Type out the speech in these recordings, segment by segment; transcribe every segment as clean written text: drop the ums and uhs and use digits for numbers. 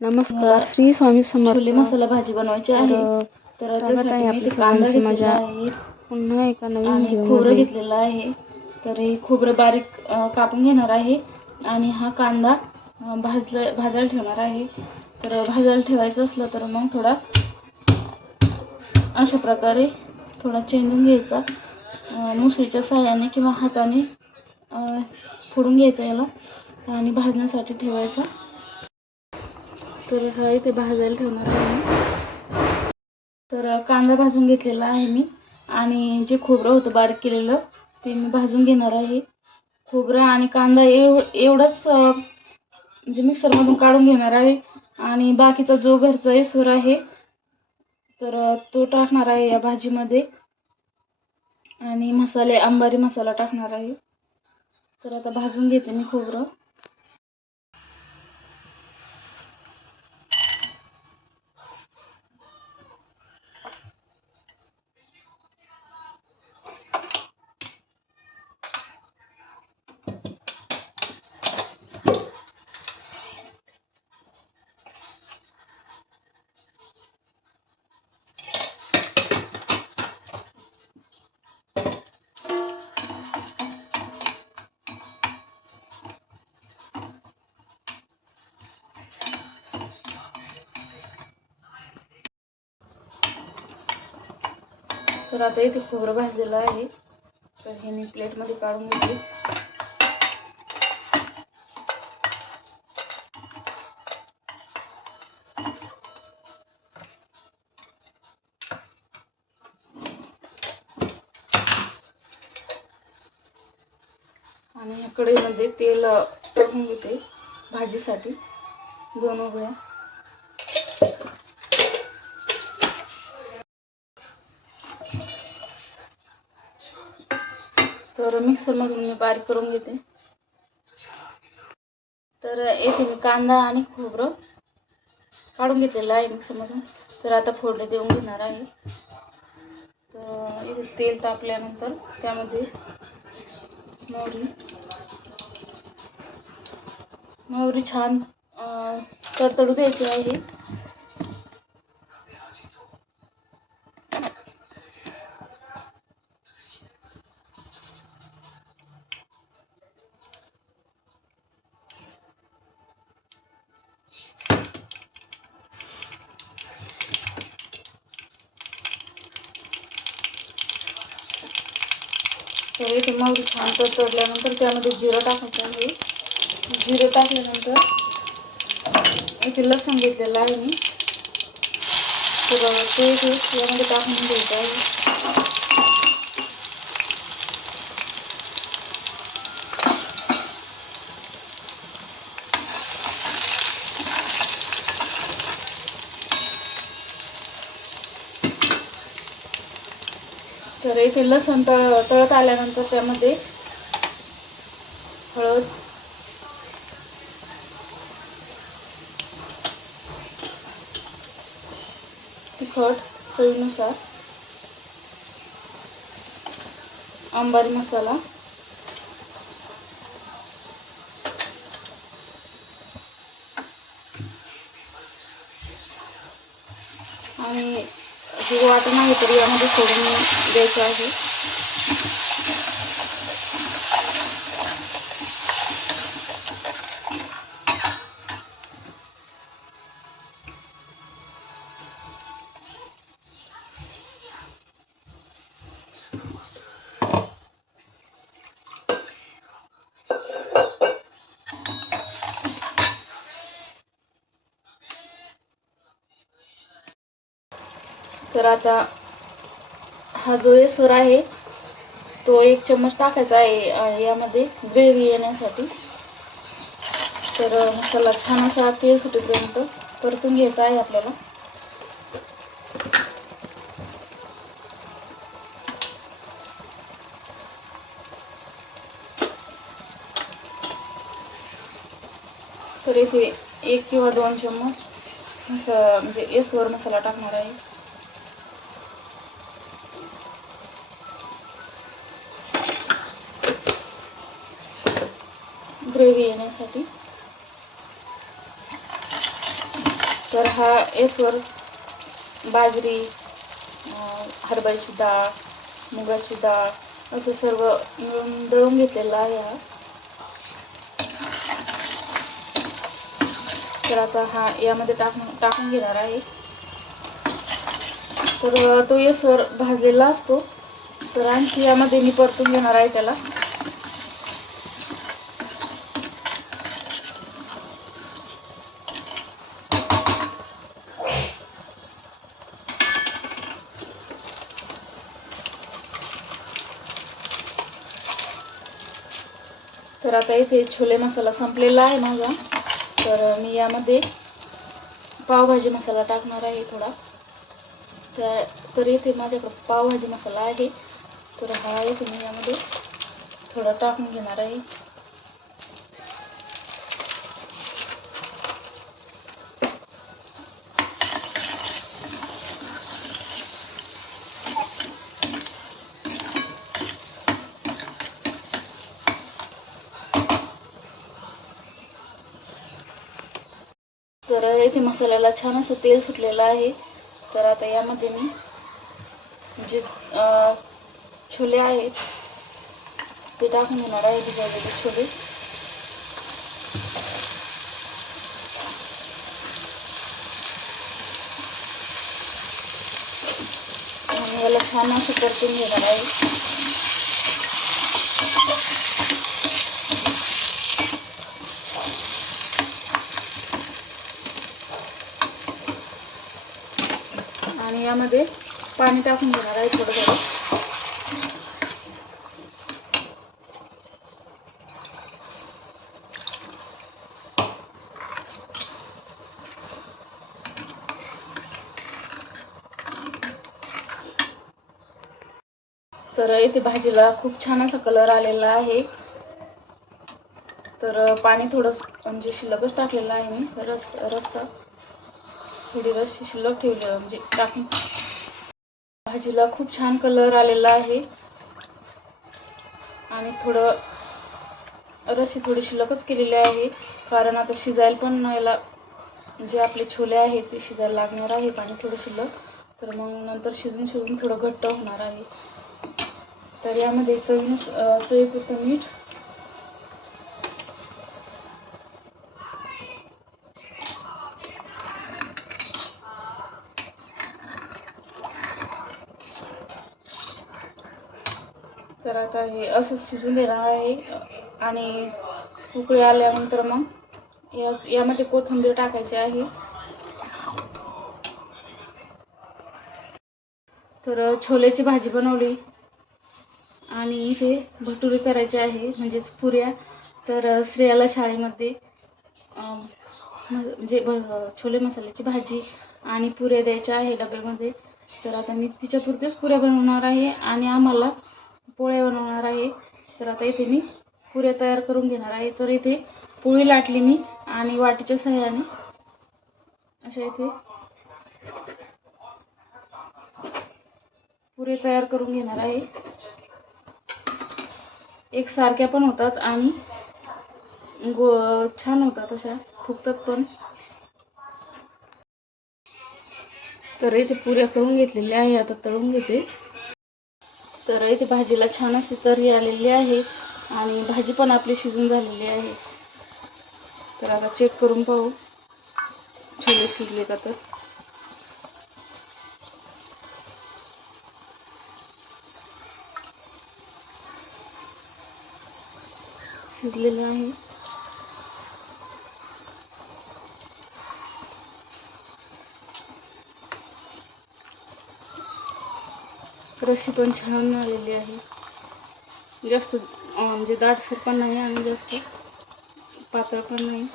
नमस्कार. श्री स्वामी समर्थ. छोले मसाला भाजी बनवायची आहे. तर स्वागत आहे आपल्या कांदा सर्वांचे घेतलेला माझ्या आहे पुन्हा एका नवीन आणि खोबरं व्हिडिओमध्ये. घेतलेलं आहे. तर हे खोबरं बारीक कापून घेणार आहे आणि हा कांदा भाजायला ठेवणार आहे. तर भाजायला ठेवायचं असलं तर मग थोडा अशा प्रकारे थोडा चेंजून घ्यायचा, मुसळीच्या साहाय्याने किंवा हाताने फोडून घ्यायचा याला आणि भाजण्यासाठी ठेवायचा. तर हा इथे भाजायला ठेवणार आहे. तर कांदा भाजून घेतलेला आहे मी आणि जे खोबरं होतं बारीक केलेलं ते मी भाजून घेणार आहे. खोबरं आणि कांदा एवढंच म्हणजे मिक्सरमधून काढून घेणार आहे आणि बाकीचा जो घरचा एस्वर आहे तर तो टाकणार आहे या भाजीमध्ये आणि मसाले अंबारी मसाला टाकणार आहे. तर आता भाजून घेते मी खोबरं. तर आता इथे खोबरं भाजलेलं आहे. तर हे मी प्लेटमध्ये काढून घेते. आणि या कढईमध्ये तेल टाकून घेते भाजीसाठी 2 उकळ्या. तर मिक्सरमधून मी बारीक करून घेते. तर येथे मी कांदा आणि खोबरं काढून घेतलेलं आहे मिक्सरमधून. तर आता फोडणी देऊन घेणार आहे. तर इथे तेल तापल्यानंतर त्यामध्ये मोहरी छान तडतडू द्यायची आहे. तर इथे मोहरी छान तडतडल्यानंतर त्यामध्ये जिरं टाकायचं आहे. जिरं टाकल्यानंतर इथे लसूण घेतलेलं आहे मी. तर ते यामध्ये टाकून घ्यायचं आहे. तर इथे लसूण तळत आल्यानंतर त्यामध्ये हळद, तिखट चवीनुसार, अंबारी मसाला आणि जे वाटण आहे तर यामध्ये सोडून द्यायचं आहे. तर आता हा जो एस्वर आहे तो 1 चम्मच टाकायचा आहे यामध्ये ग्रेव्ही येण्यासाठी. तर मसाला छान असा तेल सुटेपर्यंत परतून घ्यायचा आहे आपल्याला. तर इथे 1 किंवा 2 चम्मच म्हणजे एस्वर मसाला टाकणार आहे. ग्रेव्ही येण्यासाठी. तर हा याच्यावर बाजरी, हरभऱ्याची डाळ, मुगाची डाळ असं सर्व मिळून दळून घेतलेलं आहे हा. तर आता हा यामध्ये टाकून घेणार आहे. तर तो यसर भाजलेला असतो, तर आणखी यामध्ये मी परतून घेणार आहे त्याला. तर आता इथे छोले मसाला संपलेला आहे माझा, तर मी यामध्ये पावभाजी मसाला टाकणार आहे थोडा. तर इथे माझ्याकडे पावभाजी मसाला आहे, तर हा इथे मी यामध्ये थोडा टाकून घेणार आहे. तर इथे मसाल्याला छान असं तेल सुटलेलं आहे. तर आता यामध्ये मी जे छोले आहेत ते टाकून घेणार आहे, भिजवलेले छोले. आणि याला छान असं परतून घेणार आहे. आणि यामध्ये पाणी टाकून घेणार आहे थोडं थोडं. तर इथे भाजीला खूप छान असा कलर आलेला आहे. तर पाणी थोडं म्हणजे शिल्लकच टाकलेलं आहे मी. रस्सा थोडी रस्सी शिल्लक ठेवली, म्हणजे टाकून. भाजीला खूप छान कलर आलेला आहे आणि थोडं रस्सी थोडी शिल्लकच केलेली आहे, कारण आता शिजायला पण याला जे आपले छोले आहेत ते शिजायला लागणार आहे पाणी थोडं शिल्लक. तर मग नंतर शिजून थोडं घट्ट होणार आहे. तर यामध्ये चवीपुरतं मीठ, तर आता हे असं शिजून देणार आहे. आणि उकळी आल्यानंतर मग यामध्ये कोथिंबीर टाकायची आहे. तर छोलेची भाजी बनवली आणि इथे भटुरे करायचे आहे, म्हणजेच पुऱ्या. तर श्रेयाला शाळेमध्ये म्हणजे छोले मसाल्याची भाजी आणि पुऱ्या द्यायच्या आहे डब्यामध्ये. तर आता मी तिच्यापुरतेच पुऱ्या बनवणार आहे आणि आम्हाला पोळ्या बनवणार आहे. तर आता इथे मी पुऱ्या तयार करून घेणार आहे. तर इथे पोळी लाटली मी आणि वाटीच्या सहाय्याने अशा इथे पुरे तयार करून घेणार आहे. एकसारख्या पण होतात आणि छान होतात, अशा फुगतात पण. तर इथे पुऱ्या करून घेतलेल्या आहे, आता तळून घेते. तर इथे भाजीला छान अशी तर्री आलेली आहे आणि भाजी पण आपली शिजून झालेली आहे. तर आता चेक करून पाहू छोले शिजले का. तर शिजलेलं आहे. रशी पण छान आलेली आहे, जास्त म्हणजे दाटसर पण नाही आणि जास्त पातळ पण नाही,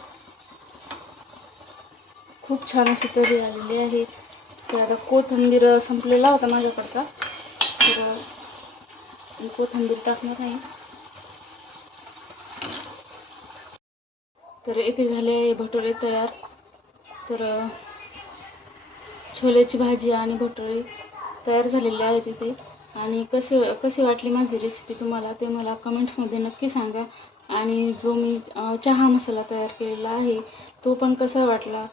खूप छान अशी तर्री आलेली आहे. तर आता कोथिंबीर संपलेला होता माझ्याकडचा, तर कोथिंबीर टाकणार आहे. तर इथे झाले आहे भटुरे तयार. तर छोल्याची भाजी आणि भटुरे तयार झालेले आहेत इथे. आणि कशी वाटली माझी रेसिपी तुम्हाला ते मला कमेंट्समध्ये नक्की सांगा. आणि जो मी चहा मसाला तयार केलेला आहे तो पण कसा वाटला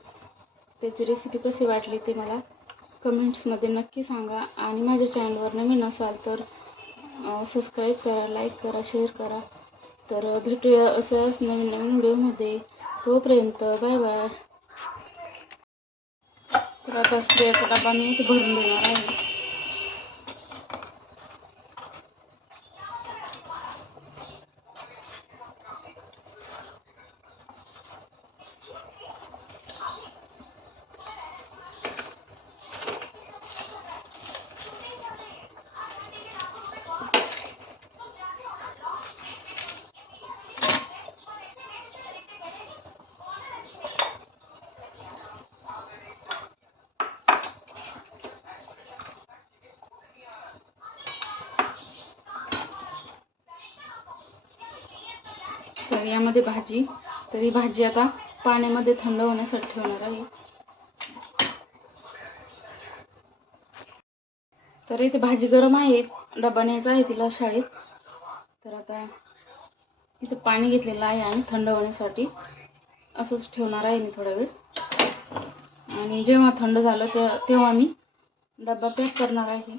त्याची रेसिपी कशी वाटली ते मला कमेंट्समध्ये नक्की सांगा. आणि माझ्या चॅनलवर नवीन असाल तर सबस्क्राईब करा, लाईक करा, शेअर करा. तर भेटूया असंच नवीन नवीन व्हिडिओमध्ये. तोपर्यंत बाय बाय. तर आता स्त्रियाचा डबा मी इथे भरून देणार आहे. तर यामध्ये भाजी, तर ही भाजी आता पाण्यामध्ये थंड होण्यासाठी ठेवणार आहे. तर इथे भाजी गरम आहे, डबा न्यायचा आहे तिला शाळेत. तर आता इथे पाणी घेतलेलं आहे आणि थंड होण्यासाठी असंच ठेवणार आहे मी थोडा वेळ. आणि जेव्हा थंड झालं तेव्हा मी डबा पॅक करणार आहे.